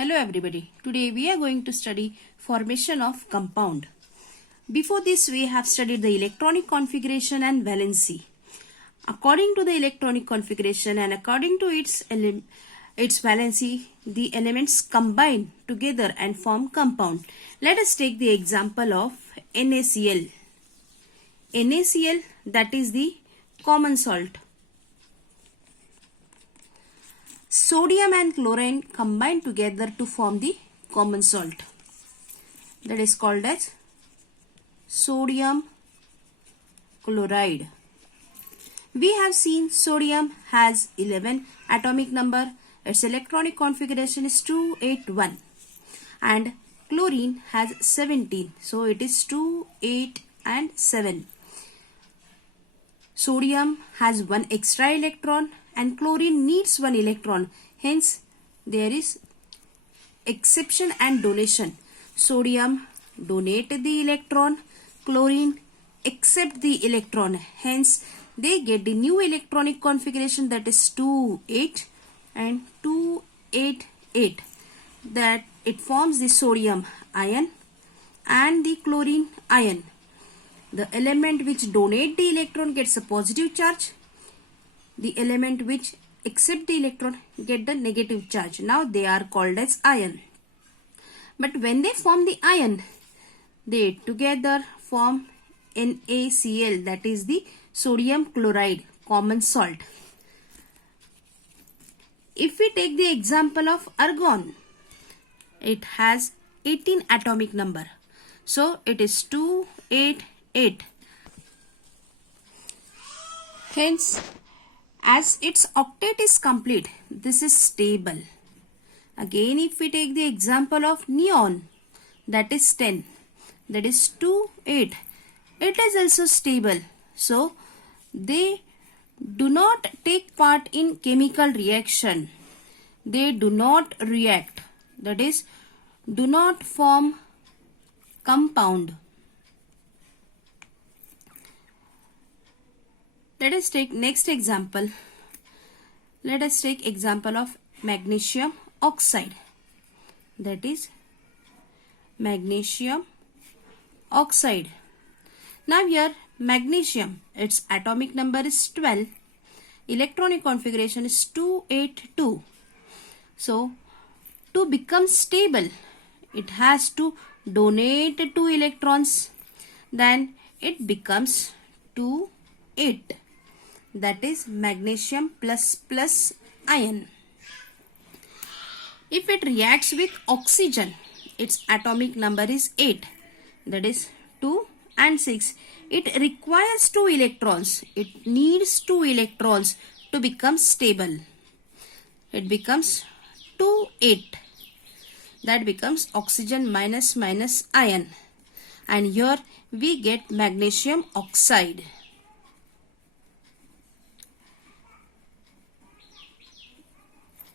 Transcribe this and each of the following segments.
Hello everybody. Today we are going to study formation of compound. Before this we have studied the electronic configuration and valency. According to the electronic configuration and according to its valency, the elements combine together and form compound. Let us take the example of NaCl. NaCl, that is the common salt. Sodium and chlorine combine together to form the common salt. That is called as sodium chloride. We have seen sodium has 11 atomic number. Its electronic configuration is 281. And chlorine has 17. So it is 2, 8 and 7. Sodium has one extra electron and chlorine needs one electron. Hence, there is exception and donation. Sodium donate the electron, chlorine accept the electron. Hence, they get the new electronic configuration, that is 2, 8 and 2, 8, 8. That it forms the sodium ion and the chlorine ion. The element which donate the electron gets a positive charge. The element which accept the electron get the negative charge. Now they are called as ion. But when they form the ion, they together form NaCl, that is the sodium chloride, common salt. If we take the example of argon, it has 18 atomic number. So it is 2, 8, 8. Hence, as its octet is complete, this is stable. Again, if we take the example of neon, that is 10, that is 2, 8. It is also stable. So, they do not take part in chemical reaction. They do not react. That is, do not form compound. Let us take next example. Let us take example of magnesium oxide. That is magnesium oxide. Now here magnesium, its atomic number is 12. Electronic configuration is 282. So to become stable, it has to donate 2 electrons. Then it becomes 2, 8. That is magnesium plus ion. If it reacts with oxygen, its atomic number is 8. That is 2 and 6. It requires 2 electrons. It needs 2 electrons to become stable. It becomes 2, 8. That becomes oxygen minus ion. And here we get magnesium oxide.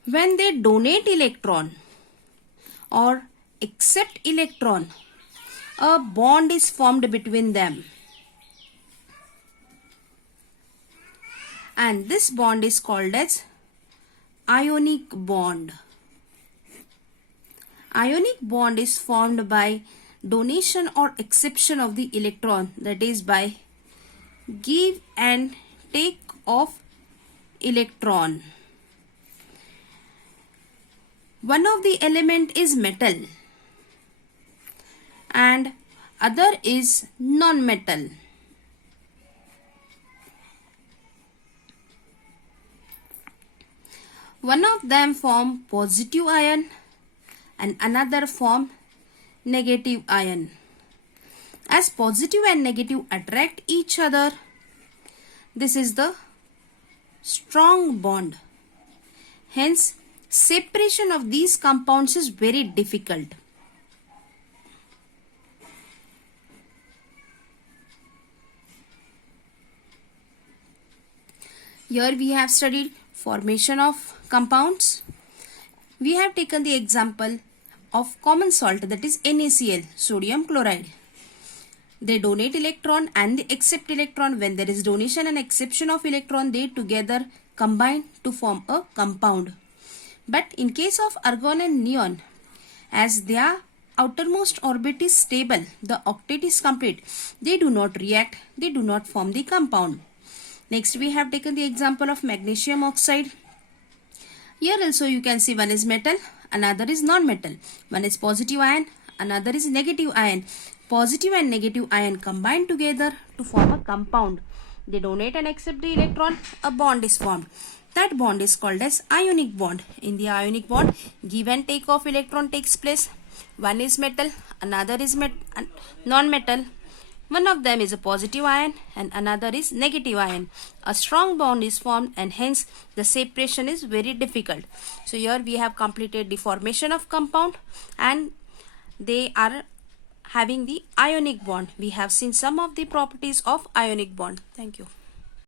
When they donate electron or accept electron, a bond is formed between them. And this bond is called as ionic bond. Ionic bond is formed by donation or exception of the electron, that is by give and take of electron. One of the element is metal and other is non-metal. One of them form positive ion and another form negative ion. As positive and negative attract each other, this is the strong bond. Hence, separation of these compounds is very difficult. Here we have studied formation of compounds. We have taken the example of common salt, that is NaCl, sodium chloride. They donate electron and they accept electron. When there is donation and exception of electron, they together combine to form a compound. But in case of argon and neon, as their outermost orbit is stable, the octet is complete. They do not react, they do not form the compound. Next we have taken the example of magnesium oxide. Here also you can see one is metal, another is non-metal. One is positive ion, another is negative ion. Positive and negative ion combine together to form a compound. They donate and accept the electron, a bond is formed. That bond is called as ionic bond. In the ionic bond, give and take of electron takes place. One is metal, another is non-metal. One of them is a positive ion and another is negative ion. A strong bond is formed and hence the separation is very difficult. So here we have completed the formation of compound and they are having the ionic bond. We have seen some of the properties of ionic bond. Thank you.